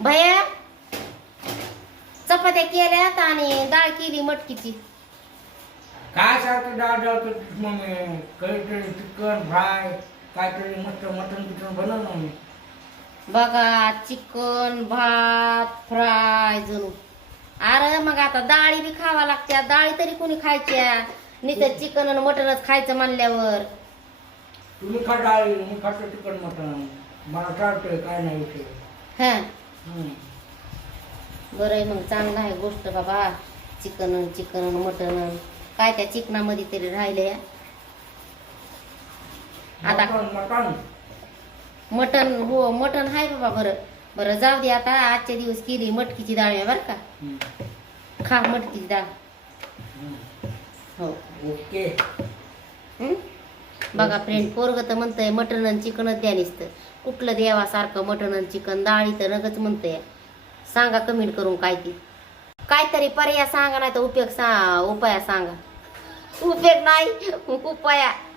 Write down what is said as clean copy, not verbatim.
भया चपात्या केल्यात आणि डाळ केली मटकीची. काय सारखं डाळ डाळ करतीस मम्मी? काहीतरी चिकन फ्राय काहीतरी मस्त मटन बिटन बनव ना मम्मी. बघा चिकन भात फ्राय जणू. अरे मग आता डाळी बी खावा लागत्या. डाळी तरी कोणी खायच्या? नुसतं चिकन आणि मटनच खायचं म्हणल्यावर. तुम्ही खा डाळी मी खातो चिकन मटन. मला चालतंय काय नाही विषय. हा हम्म. बरं आहे मग, चांगलं आहे गोष्ट बाबा. चिकन चिकन मटन काय त्या चिकनामध्ये तरी राहिले. आता मटन मटन मटन, हो मटन आहे बाबा. बरं बरं जाऊ दे. आता आजच्या दिवस केली मटकीची डाळ आहे बरं का. हम्म. खा मटकीची डाळ. हम्म. हो ओके. हं? बघा फ्रेंड, पोरग तर म्हणतंय मटन आणि चिकनच द्या नुसतं. कुठलं देवासारखं मटन आणि चिकन? डाळी तर नगच म्हणतंय. सांगा कमेंट करून काय ती काहीतरी पर्याय सांगा, नाही तर उपाय सांगा. उपयोग नाही उपाया.